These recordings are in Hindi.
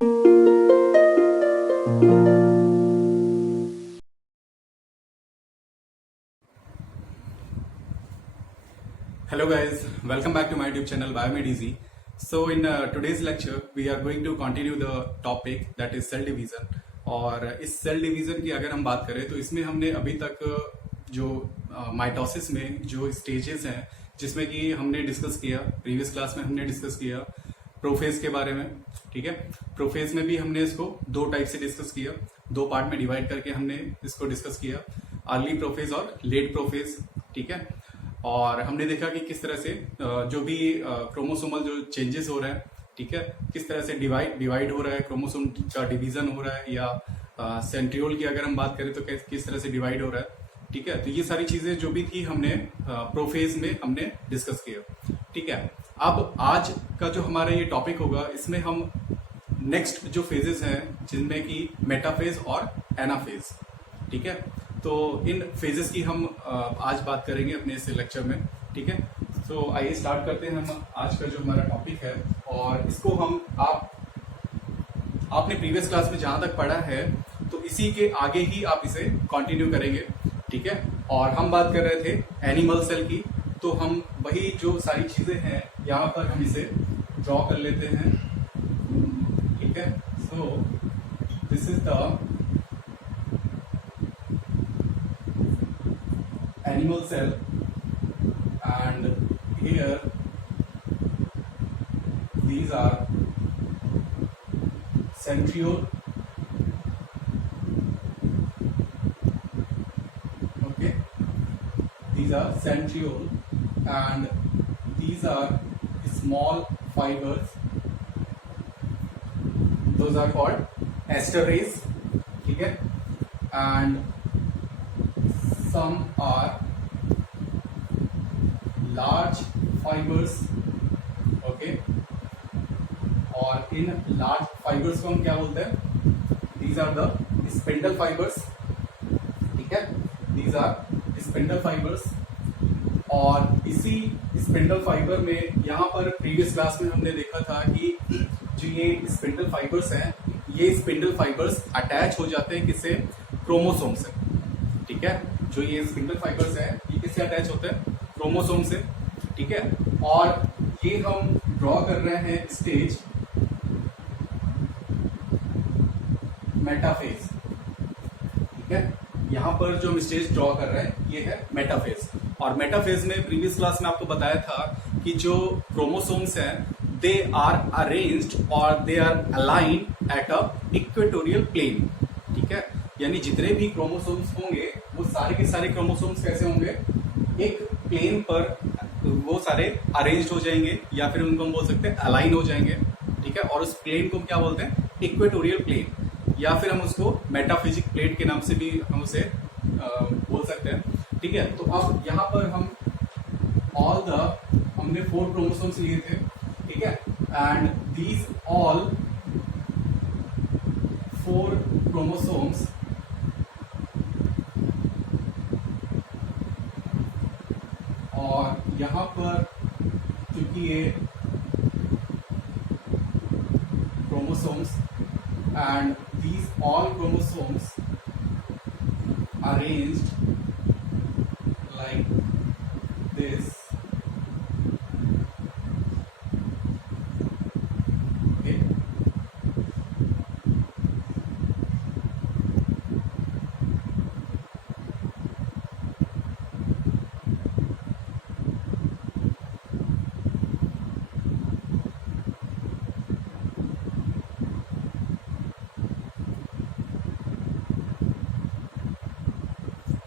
Hello guys, welcome back to my YouTube channel Biomed Easy. So in today's lecture we are going to continue the topic that is cell division. और इस सेल डिवीजन की अगर हम बात करें तो इसमें हमने अभी तक जो माइटोसिस में जो स्टेजेस हैं जिसमें कि हमने डिस्कस किया, प्रीवियस क्लास में हमने डिस्कस किया प्रोफेज के बारे में। ठीक है, प्रोफेज में भी हमने इसको दो टाइप से डिस्कस किया, दो पार्ट में डिवाइड करके हमने इसको डिस्कस किया, अर्ली प्रोफेज और लेट प्रोफेज। ठीक है, और हमने देखा कि किस तरह से जो भी क्रोमोसोमल जो चेंजेस हो रहे हैं, ठीक है, किस तरह से डिवाइड हो रहा है, क्रोमोसोम का डिवीजन हो रहा है, या सेंट्रियोल की अगर हम बात करें तो किस तरह से डिवाइड हो रहा है। ठीक है, तो ये सारी चीजें जो भी थी हमने प्रोफेज में हमने डिस्कस किया। ठीक है, अब आज का जो हमारा ये टॉपिक होगा इसमें हम नेक्स्ट जो फेजेस हैं जिनमें कि मेटाफेज और एनाफेज। ठीक है, तो इन फेजेस की हम आज बात करेंगे अपने इस लेक्चर में। ठीक है, तो आइए स्टार्ट करते हैं हम आज का जो हमारा टॉपिक है, और इसको हम आपने प्रीवियस क्लास में जहां तक पढ़ा है तो इसी के आगे ही आप इसे कंटिन्यू करेंगे। ठीक है, और हम बात कर रहे थे एनिमल सेल की, तो हम वही जो सारी चीजें हैं यहाँ पर हम इसे ड्रॉ कर लेते हैं। ठीक है, so this is the animal cell, and here these are centriole, okay, these are centriole, and these are small fibers, those are called ester rays. ठीक है, and some are large fibers, okay, और इन large fibers को हम क्या बोलते हैं? These are the spindle fibers. ठीक है, these are spindle fibers, और इसी spindle fiber में यहाँ पर प्रीवियस क्लास में हमने देखा था कि जो ये spindle fibers हैं, ये spindle fibers अटैच हो जाते हैं किससे? क्रोमोसोम से। ठीक है, जो ये स्पिंडल फाइबर्स है ये किससे अटैच होते हैं? क्रोमोसोम से। ठीक है, और ये हम ड्रॉ कर रहे हैं स्टेज मेटाफेज। ठीक है, यहाँ पर जो हम स्टेज ड्रॉ कर रहे हैं ये है मेटाफेज। और मेटाफेज में प्रीवियस क्लास में आपको बताया था कि जो क्रोमोसोम्स हैं दे आर अरेंज्ड और they are aligned at a equatorial plane. ठीक है, यानी जितने भी क्रोमोसोम्स होंगे वो सारे के सारे क्रोमोसोम्स कैसे होंगे? एक प्लेन पर वो सारे अरेंज हो जाएंगे, या फिर उनको हम बोल सकते हैं अलाइन हो जाएंगे। ठीक है, और उस प्लेन को क्या बोलते हैं? इक्वेटोरियल प्लेन, या फिर हम उसको मेटाफिजिक प्लेट के नाम से भी हम उसे बोल सकते हैं। ठीक है, तो अब यहाँ पर हम हमने 4 क्रोमोसोम्स लिए थे। ठीक है, एंड दीज ऑल 4 क्रोमोसोम्स और यहाँ पर क्योंकि ये chromosomes and these all chromosomes arranged like this. Okay,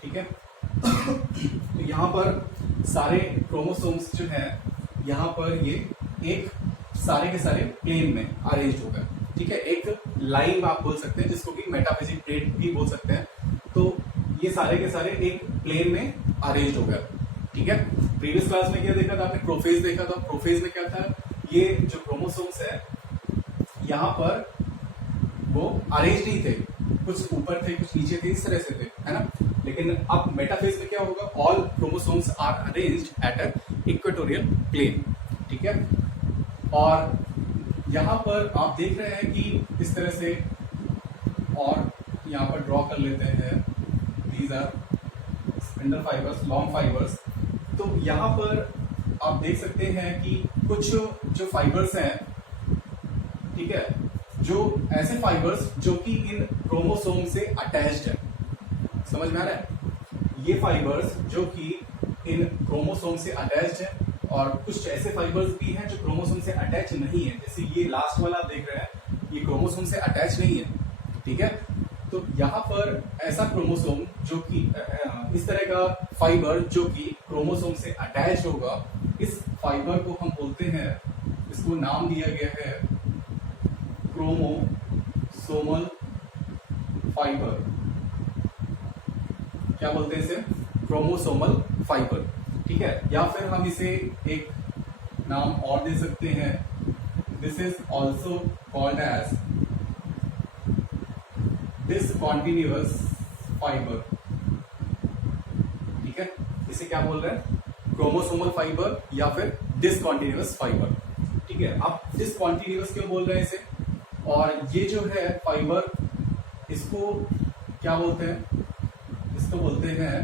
ठीक है, तो यहाँ पर सारे क्रोमोसोम्स जो हैं यहाँ पर ये एक सारे के सारे प्लेन में अरेंज हो गए। ठीक है, एक लाइन आप बोल सकते हैं जिसको कि मेटाफिजिक प्लेट भी बोल सकते हैं। तो ये सारे के सारे एक प्लेन में अरेंज हो गए। ठीक है, प्रीवियस क्लास में क्या देखा था आपने? प्रोफेज देखा था। प्रोफेज में क्या था? ये जो क्रोमोसोम्स है यहाँ पर वो अरेंज नहीं थे, कुछ ऊपर थे कुछ नीचे थे, इस तरह से थे, है ना। लेकिन अब मेटाफेज में क्या होगा? All chromosomes are arranged at a equatorial plane. ठीक है, और यहाँ पर आप देख रहे हैं कि इस तरह से, और यहाँ पर ड्रॉ कर लेते हैं, these are spindle fibres, long fibres. तो यहाँ पर आप देख सकते हैं कि कुछ जो फाइबर्स हैं, ठीक है, जो ऐसे फाइबर्स जो कि इन क्रोमोसोम से अटैच्ड है, समझ में आ रहा है, ये फाइबर्स जो कि इन क्रोमोसोम से अटैच्ड है, और कुछ ऐसे फाइबर्स भी हैं जो क्रोमोसोम से अटैच नहीं है, जैसे ये लास्ट वाला आप देख रहे हैं, ये क्रोमोसोम से अटैच नहीं है, ठीक है। तो यहाँ पर ऐसा क्रोमोसोम जो कि इस तरह का फाइबर जो कि क्रोमोसोम से अटैच होगा, इस फाइबर को हम बोलते हैं, इसको नाम दिया गया है क्रोमोसोमल फाइबर। क्या बोलते हैं इसे? क्रोमोसोमल फाइबर, ठीक है। या फिर हम इसे एक नाम और दे सकते हैं, this is also called as discontinuous fibre, ठीक है। इसे क्या बोल रहे हैं? क्रोमोसोमल फाइबर या फिर डिसकॉन्टिन्यूअस फाइबर, ठीक है। आप डिसकॉन्टिन्यूअस क्यों बोल रहे हैं इसे? और ये जो है फाइबर, इसको क्या बोलते हैं? इसको बोलते हैं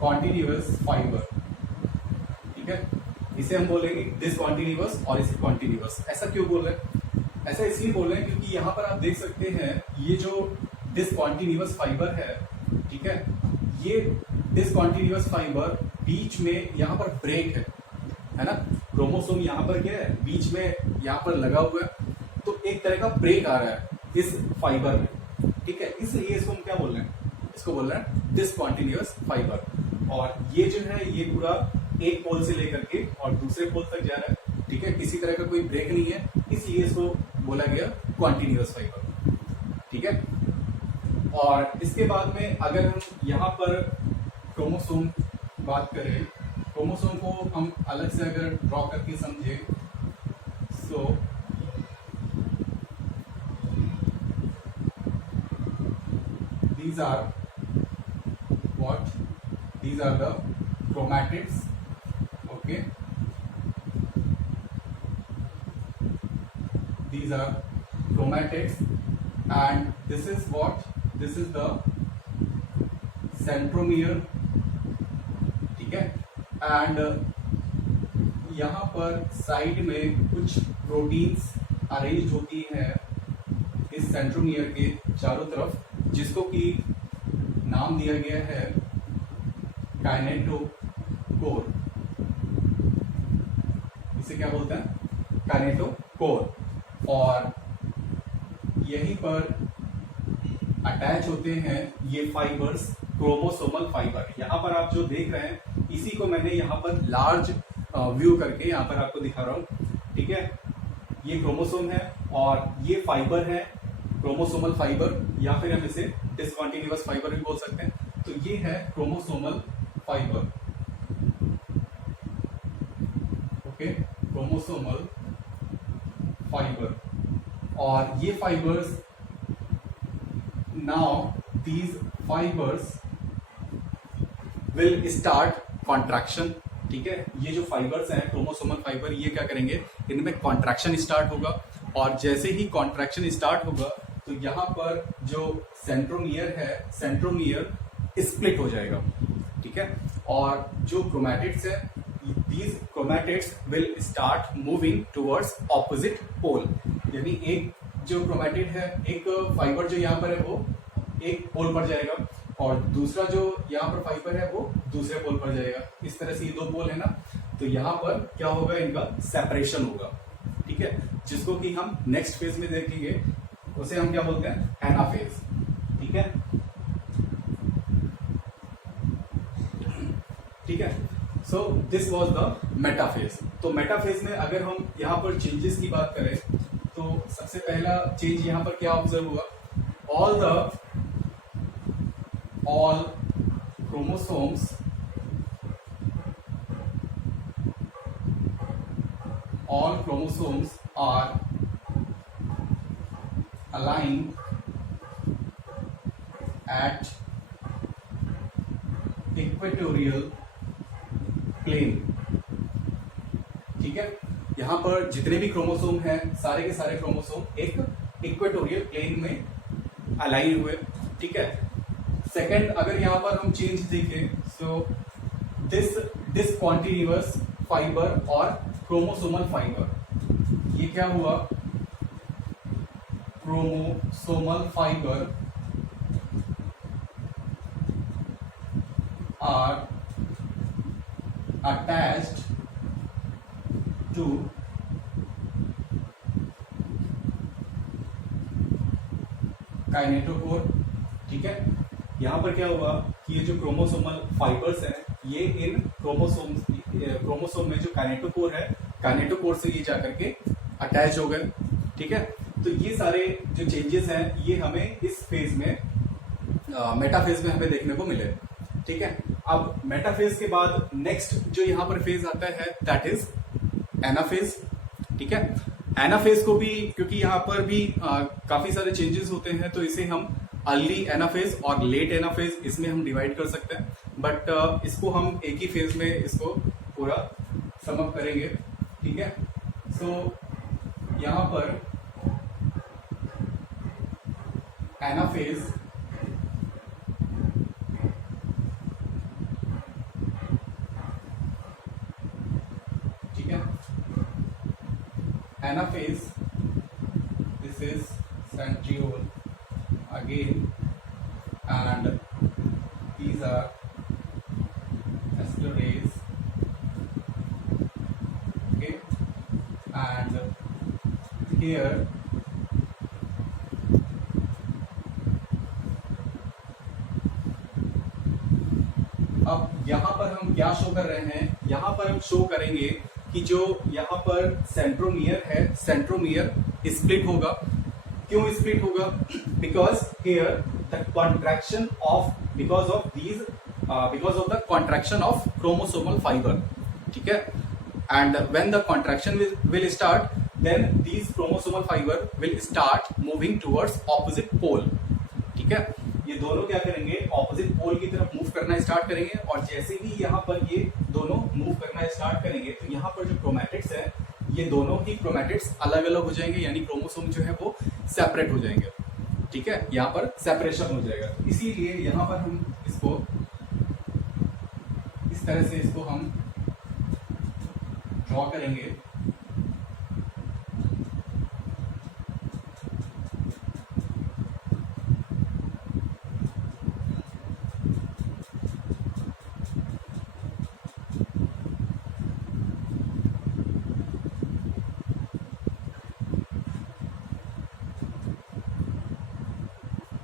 कॉन्टिन्यूअस फाइबर, ठीक है। इसे हम बोलेंगे डिसकॉन्टिन्यूअस और इसे कॉन्टिन्यूअस। ऐसा क्यों बोल रहे हैं? ऐसा इसलिए बोल रहे हैं क्योंकि यहाँ पर आप देख सकते हैं, ये जो डिसकॉन्टिन्यूअस फाइबर है, ठीक है, ये डिसकॉन्टिन्यूअस फाइबर बीच में यहाँ पर ब्रेक है ना। क्रोमोसोम यहाँ पर क्या है? बीच में यहाँ पर लगा हुआ है, तो एक तरह का ब्रेक आ रहा है इस फाइबर में, ठीक है। इसलिए इसको हम क्या बोल रहे हैं? इसको बोल रहे हैं डिसकॉन्टिन्यूअस फाइबर। और ये जो है, ये पूरा एक पोल से लेकर के और दूसरे पोल तक जा रहा है, ठीक है, किसी तरह का कोई ब्रेक नहीं है, इसलिए इसको बोला गया कॉन्टिन्यूअस फाइबर, ठीक है। और इसके बाद में अगर हम यहाँ पर क्रोमोसोम बात करें, क्रोमोसोम को हम अलग से अगर ड्रॉ करके समझे, सो these are what? These are the chromatids, okay. These are chromatids, and this is what? This is the centromere, ठीक है। एंड यहाँ पर साइड में कुछ प्रोटीन्स अरेंज होती हैं इस सेंट्रोमियर के चारों तरफ, जिसको कि नाम दिया गया है काइनेटोकोर। इसे क्या बोलते हैं? काइनेटोकोर। और यहीं पर अटैच होते हैं ये फाइबर्स, क्रोमोसोमल फाइबर। यहाँ पर आप जो देख रहे हैं, इसी को मैंने यहाँ पर लार्ज व्यू करके यहाँ पर आपको दिखा रहा हूँ, ठीक है। ये क्रोमोसोम है और ये फाइबर है, क्रोमोसोमल फाइबर, या फिर हम इसे डिसकॉन्टिन्यूअस फाइबर भी बोल सकते हैं। तो ये है chromosomal fibre, okay, chromosomal fibre. और ये fibres, now these fibres will start contraction, ठीक है। ये जो फाइबर्स हैं क्रोमोसोमल फाइबर, ये क्या करेंगे? इनमें कॉन्ट्रैक्शन स्टार्ट होगा, और जैसे ही कॉन्ट्रैक्शन स्टार्ट होगा तो यहाँ पर जो सेंट्रोमियर है, सेंट्रोमियर स्प्लिट हो जाएगा, ठीक है। और जो क्रोमैटिड्स है, these chromatids will start moving towards opposite pole. यानी एक जो क्रोमैटिड है, एक फाइबर जो यहाँ पर है वो एक पोल पर जाएगा, और दूसरा जो यहाँ पर फाइबर है वो दूसरे पोल पर जाएगा। इस तरह से ये दो पोल है ना, तो यहाँ पर क्या होगा? इनका सेपरेशन होगा, ठीक है, जिसको कि हम नेक्स्ट फेज में देखेंगे, उसे हम क्या बोलते हैं? एनाफेज, ठीक है, ठीक है। So this was the metaphase. तो मेटाफेज में अगर हम यहाँ पर चेंजेस की बात करें, तो सबसे पहला चेंज यहाँ पर क्या ऑब्जर्व हुआ? all chromosomes are aligned at equatorial plane, ठीक है। यहाँ पर जितने भी क्रोमोसोम हैं सारे के सारे क्रोमोसोम एक इक्वेटोरियल प्लेन में अलाइन हुए, ठीक है। सेकंड, अगर यहाँ पर हम चेंज देखें, सो दिस डिसकंटीन्यूअस फाइबर और क्रोमोसोमल फाइबर, ये क्या हुआ, chromosomal fibre are attached to kinetochore, ठीक है। यहां पर क्या हुआ कि ये जो क्रोमोसोमल फाइबर्स हैं ये इन क्रोमोसोम में जो काइनेटोकोर है, काइनेटोकोर से ये जाकर के अटैच हो गए, ठीक है। तो ये सारे जो चेंजेस हैं ये हमें इस फेज में मेटाफेज में हमें देखने को मिले, ठीक है। अब मेटाफेज के बाद नेक्स्ट जो यहाँ पर फेज आता है दैट इज एनाफेज, ठीक है। एनाफेज को भी, क्योंकि यहाँ पर भी काफी सारे चेंजेस होते हैं, तो इसे हम अर्ली एनाफेज और लेट एनाफेज इसमें हम डिवाइड कर सकते हैं, बट इसको हम एक ही फेज में इसको पूरा सम अप करेंगे, ठीक है। सो यहाँ पर anaphase Anaphase, this is centriole again, and these are esterase, okay, and here अब यहाँ पर हम क्या शो कर रहे हैं, यहाँ पर हम शो करेंगे कि जो यहाँ पर सेंट्रोमियर है, सेंट्रोमियर स्प्लिट होगा। क्यों स्प्लिट होगा? Because here the contraction of because of the contraction of chromosomal fibre, ठीक है। And when the contraction will start, then these chromosomal fibre will start moving towards opposite pole, ठीक है। ये दोनों क्या करेंगे, ऑपोजिट पोल की तरफ मूव करना स्टार्ट करेंगे, और जैसे ही यहाँ पर ये दोनों मूव करना स्टार्ट करेंगे तो यहाँ पर जो क्रोमैटिड्स है ये दोनों ही क्रोमैटिड्स अलग अलग हो जाएंगे, यानी क्रोमोसोम जो है वो सेपरेट हो जाएंगे, ठीक है। यहाँ पर सेपरेशन हो जाएगा, इसीलिए यहाँ पर हम इसको इस तरह से इसको हम ड्रॉ करेंगे,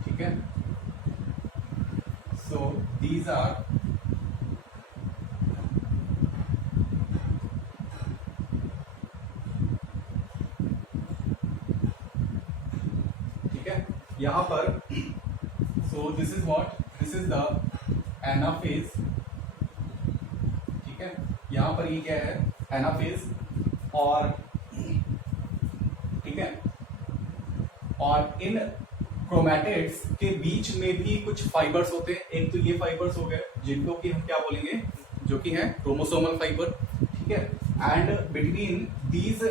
ठीक है। सो दीज आर ठीक है। यहां पर so this is what, this is the anaphase, ठीक है। यहां पर ये क्या है, एनाफेज, और ठीक है, और इन क्रोमैटिड्स के बीच में भी कुछ फाइबर्स होते हैं। एक तो ये फाइबर्स हो गए जिनको कि हम क्या बोलेंगे, जो कि है क्रोमोसोमल फाइबर, ठीक है। And between these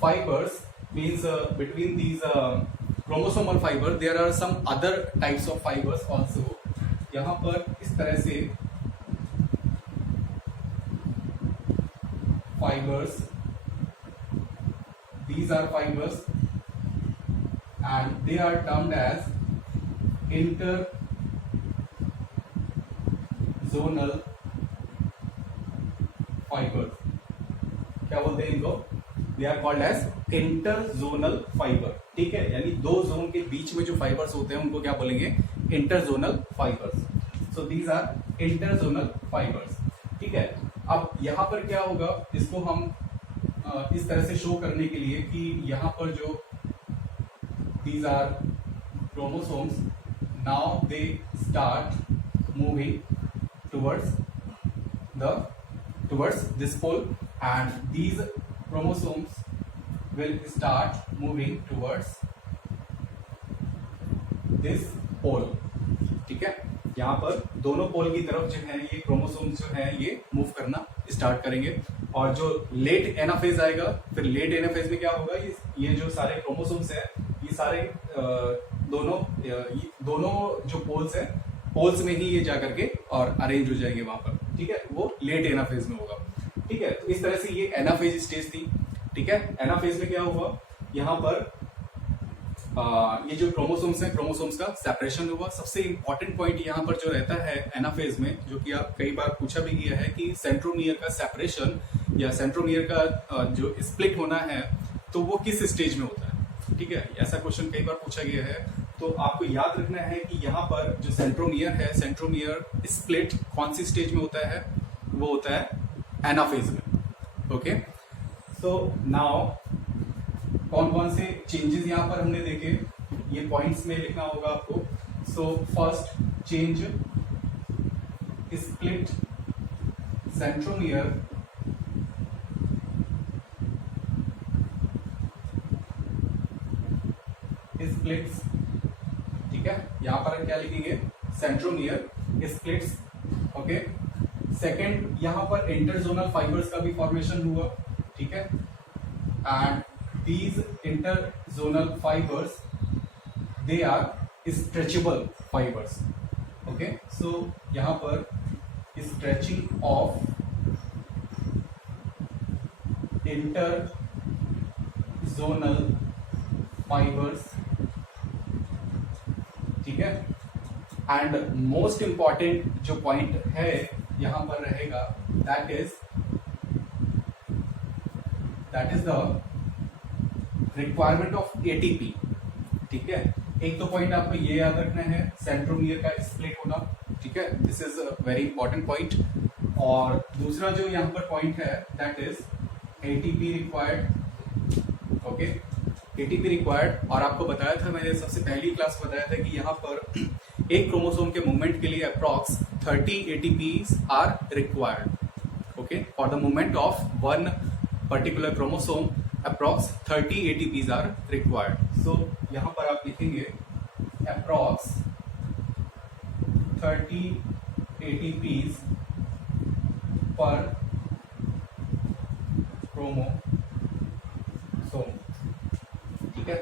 fibres means between these chromosomal fibre there are some other types of fibres also. यहाँ पर इस तरह से fibres, these are fibers and they are termed as interzonal fibers। क्या बोलते हैं इनको, they are called as interzonal fiber, ठीक है। यानी दो जोन के बीच में जो फाइबर्स होते हैं उनको क्या बोलेंगे, interzonal fibres. So these are interzonal fibres, ठीक है। अब यहाँ पर क्या होगा, इसको हम इस तरह से शो करने के लिए कि यहाँ पर जो these are chromosomes, now they start moving towards this pole, and these chromosomes will start moving towards this pole, ठीक है। यहाँ पर दोनों पोल की तरफ जो है ये क्रोमोसोम्स जो है ये मूव करना स्टार्ट करेंगे। और जो लेट एनाफेज आएगा, फिर लेट एनाफेज में क्या होगा, ये जो सारे क्रोमोसोम्स हैं, ये सारे दोनों जो पोल्स हैं, पोल्स में ही ये जाकर के और अरेंज हो जाएंगे वहां पर, ठीक है, वो लेट एनाफेज में होगा, ठीक है। तो इस तरह से ये एनाफेज स्टेज थी, ठीक है। एनाफेज में क्या हुआ, यहाँ पर ये जो क्रोमोसोम्स हैं, क्रोमोसोम्स का सेपरेशन हुआ। सबसे इंपॉर्टेंट पॉइंट यहाँ पर जो रहता है एनाफेज में, जो कि आप कई बार पूछा भी गया है कि सेंट्रोमियर का सेपरेशन या सेंट्रोमियर का जो स्प्लिट होना है, तो वो किस स्टेज में होता है, ठीक है। ऐसा क्वेश्चन कई बार पूछा गया है। तो आपको याद रखना है कि यहाँ पर जो सेंट्रोमियर है, सेंट्रोमियर स्प्लिट कौन सी स्टेज में होता है, वो होता है एनाफेज में, ओके। सो नाउ कौन कौन से चेंजेस यहाँ पर हमने देखे, ये पॉइंट्स में लिखना होगा आपको। So first change, split centromere splits, ठीक है। यहां पर क्या लिखेंगे, सेंट्रोमियर स्प्लिट्स, ओके। सेकंड, यहां पर इंटरजोनल फाइबर्स का भी फॉर्मेशन हुआ, ठीक है। And these interzonal fibers, they are stretchable fibers, okay। so यहाँ पर stretching of interzonal fibers, ठीक है। एंड मोस्ट इंपॉर्टेंट जो पॉइंट है यहाँ पर रहेगा, that is the requirement of ATP, ठीक है। एक तो पॉइंट आपको ये याद रखना है, सेंट्रोमियर का स्प्लिट होना, ठीक है, this is very important point. और दूसरा जो यहाँ पर पॉइंट है, that is ATP required, okay, ATP required. और आपको बताया था मैंने, सबसे पहली क्लास बताया था कि यहाँ पर एक क्रोमोसोम के मूवमेंट के लिए approx 30 ATPs are required, okay, for the movement of one particular chromosome approx 30 ATPs are required. So यहां पर आप लिखेंगे अप्रॉक्स 30 ATPs पर क्रोमोसोम, ठीक है,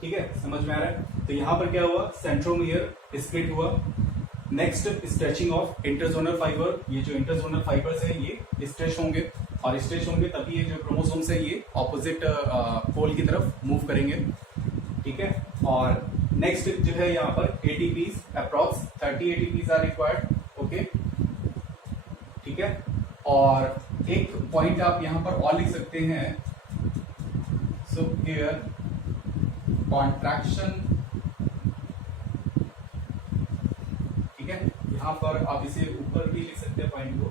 ठीक है, समझ में आ रहा है। तो यहां पर क्या हुआ, सेंट्रोमियर स्प्लिट हुआ। Next, stretching of interzonal fibre, ये जो इंटरजोनल फाइबर्स है ये स्ट्रेच होंगे, और स्ट्रेच होंगे तभी ये जो क्रोमोसोम्स है ये ऑपोजिट पोल की तरफ मूव करेंगे, ठीक है। और नेक्स्ट जो है यहाँ पर ATPs, approx 30 ATPs are required, okay, ठीक है। और एक पॉइंट आप यहाँ पर और लिख सकते हैं, सो हियर कॉन्ट्रैक्शन, ठीक है। यहाँ पर आप इसे ऊपर भी लिख सकते हैं पॉइंट को,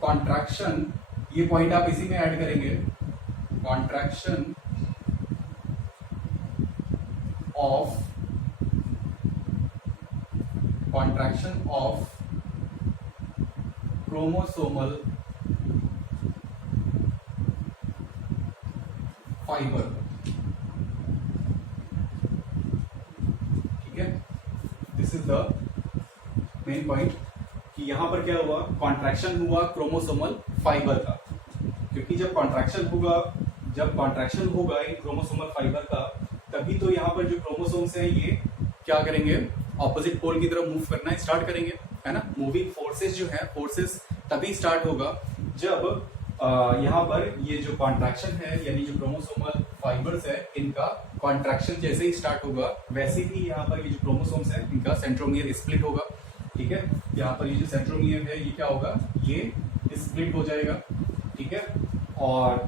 कॉन्ट्रैक्शन, ये पॉइंट आप इसी में ऐड करेंगे, कॉन्ट्रैक्शन ऑफ क्रोमोसोमल फाइबर, ठीक है। This is the main point कि यहां पर क्या हुआ, कॉन्ट्रैक्शन हुआ क्रोमोसोमल फाइबर का, क्योंकि जब कॉन्ट्रैक्शन होगा इन क्रोमोसोमल फाइबर का, तभी तो यहाँ पर जो क्रोमोसोम्स हैं ये क्या करेंगे, ऑपोजिट पोल की तरफ मूव करना स्टार्ट करेंगे, है ना। मूविंग फोर्सेस जो है, फोर्सेस तभी स्टार्ट होगा जब यहाँ पर ये जो कॉन्ट्रैक्शन है, यानी जो क्रोमोसोमल फाइबर्स है, इनका कॉन्ट्रैक्शन जैसे ही स्टार्ट होगा, वैसे ही यहाँ पर ये जो क्रोमोसोम्स है इनका सेंट्रोमियर स्प्लिट होगा, ठीक है। यहाँ पर ये जो सेंट्रोमियर है ये क्या होगा, ये स्प्लिट हो जाएगा, ठीक है। और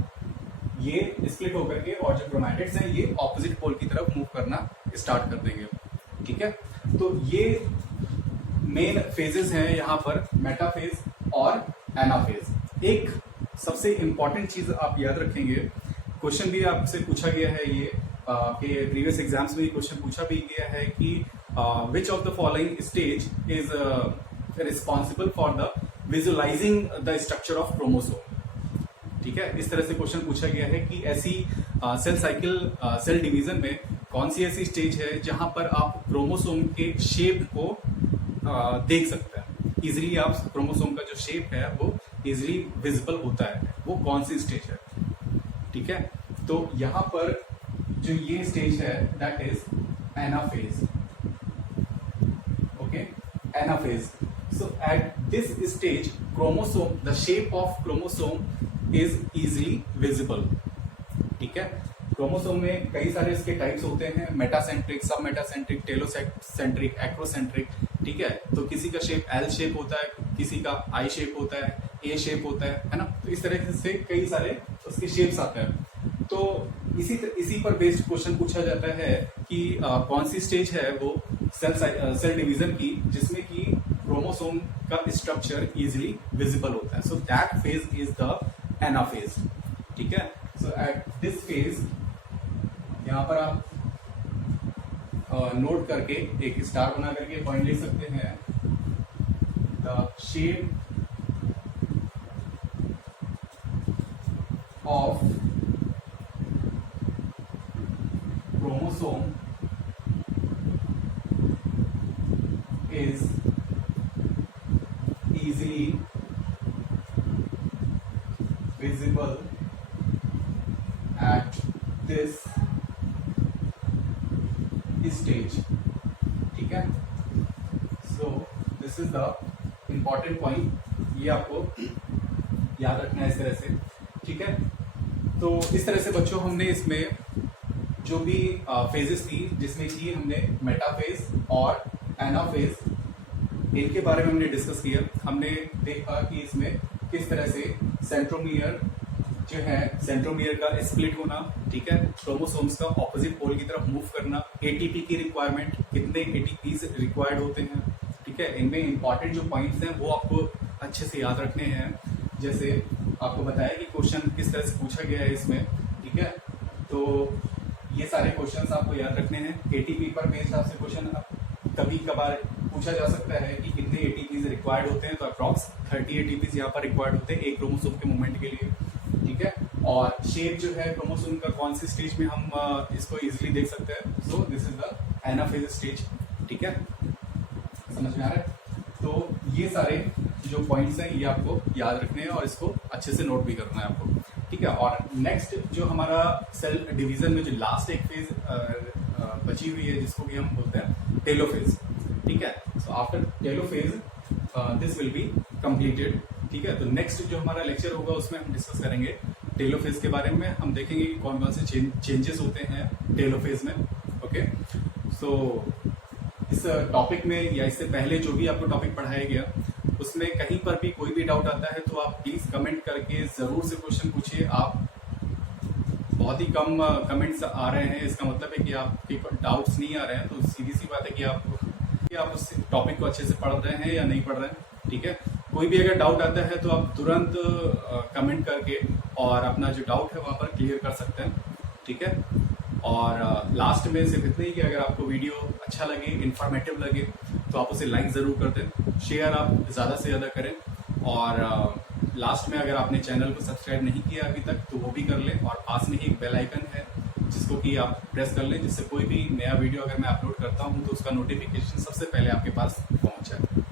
ये स्प्लिट होकर के और जो क्रोमैटिड्स हैं ये ऑपोजिट पोल की तरफ मूव करना स्टार्ट कर देंगे, ठीक है। तो ये मेन फेजेस हैं यहाँ पर, मेटाफेज और एनाफेज। एक सबसे इंपॉर्टेंट चीज आप याद रखेंगे, क्वेश्चन भी आपसे पूछा गया है ये कि प्रीवियस एग्जाम्स में क्वेश्चन पूछा भी गया है कि which of the following stage is responsible for the visualising the structure of chromosome, ठीक है। इस तरह से क्वेश्चन पूछा गया है कि ऐसी सेल साइकिल, सेल डिवीजन में कौन सी ऐसी स्टेज है जहां पर आप क्रोमोसोम के शेप को देख सकते हैं इजिली। आप क्रोमोसोम का जो शेप है वो इजिली विजिबल होता है, वो कौन सी स्टेज है, ठीक है। तो यहाँ पर जो ये स्टेज है that is anaphase, okay, anaphase. So at this stage, chromosome, the shape of chromosome is easily visible, ठीक है। क्रोमोसोम में कई सारे इसके टाइप्स होते हैं, मेटासेंट्रिक, सब मेटासेंट्रिक, टेलोसेंट्रिक, एक्रोसेंट्रिक, ठीक है। तो किसी का शेप एल शेप होता है, किसी का आई शेप होता है, ए शेप होता है ना। तो इस तरह से कई सारे उसके शेप्स आते हैं। तो इसी पर बेस्ड क्वेश्चन पूछा जाता है कि कौन सी स्टेज है वो सेल डिवीजन की जिसमें कि क्रोमोसोम का स्ट्रक्चर इजिली विजिबल होता है। So that phase is the anaphase, ठीक है। सो एट दिस फेज यहाँ पर आप नोट करके एक स्टार बना करके पॉइंट ले सकते हैं। The shape of chromosome is easily visible at this stage, ठीक है। So this is the important point, ये आपको याद रखना है इस तरह से, ठीक है। तो इस तरह से बच्चों हमने इसमें जो भी फेजेस थी जिसमें कि हमने मेटाफेज और एनाफेज, इनके बारे में हमने डिस्कस किया। हमने देखा कि इसमें किस तरह से सेंट्रोमियर जो है, सेंट्रोमियर का स्प्लिट होना, ठीक है, क्रोमोसोम्स का ऑपोजिट पोल की तरफ मूव करना, एटीपी की रिक्वायरमेंट, कितने एटीपी रिक्वायर्ड होते हैं, ठीक है। इनमें इंपॉर्टेंट जो पॉइंट्स हैं वो आपको अच्छे से याद रखने हैं। जैसे आपको बताया कि क्वेश्चन किस तरह से पूछा गया है इसमें, ठीक है। तो ये सारे क्वेश्चंस आपको याद रखने हैं। एटीपी पर बेस्ड आपसे क्वेश्चन कभी कभार पूछा जा सकता है कि कितने एटीपीज रिक्वायर्ड होते हैं। तो अप्रॉक्स 30 एटीपीज यहाँ पर रिक्वायर्ड होते हैं एक क्रोमोसोम के मूवमेंट के लिए, ठीक है। और शेप जो है क्रोमोसोम का कौन सी स्टेज में हम इसको इजीली देख सकते हैं। So this is the anaphase stage, ठीक है। समझ में आ रहा है? तो ये सारे जो पॉइंट्स हैं ये आपको याद रखने हैं और इसको अच्छे से नोट भी करना है आपको, ठीक है। और नेक्स्ट जो हमारा सेल डिवीजन में जो लास्ट एक फेज बची हुई है जिसको कि हम बोलते हैं टेलोफेज, ठीक है। So after telophase this will be completed, ठीक है। तो नेक्स्ट जो हमारा लेक्चर होगा उसमें हम डिस्कस करेंगे टेलोफेज के बारे में। हम देखेंगे कि कौन कौन से चेंजेस होते हैं टेलोफेज में, ओके। सो इस टॉपिक में या इससे पहले जो भी आपको टॉपिक पढ़ाया गया उसमें कहीं पर भी कोई भी डाउट आता है तो आप प्लीज कमेंट करके जरूर से क्वेश्चन पूछिए। आप बहुत ही कम कमेंट्स आ रहे हैं, इसका मतलब है कि आपके डाउट्स नहीं आ रहे हैं। तो सीधी सी बात है कि आप उस टॉपिक को अच्छे से पढ़ रहे हैं या नहीं पढ़ रहे हैं, ठीक है। कोई भी अगर डाउट आता है तो आप तुरंत कमेंट करके और अपना जो डाउट है वहाँ पर क्लियर कर सकते हैं, ठीक है। और लास्ट में सिर्फ इतना ही कि अगर आपको वीडियो अच्छा लगे, इंफॉर्मेटिव लगे तो आप उसे लाइक ज़रूर कर दें, शेयर आप ज़्यादा से ज़्यादा करें। और लास्ट में अगर आपने चैनल को सब्सक्राइब नहीं किया अभी तक तो वो भी कर लें। और पास में ही एक बेल आइकन है जिसको कि आप प्रेस कर लें, जिससे कोई भी नया वीडियो अगर मैं अपलोड करता हूँ तो उसका नोटिफिकेशन सबसे पहले आपके पास पहुँच जाए।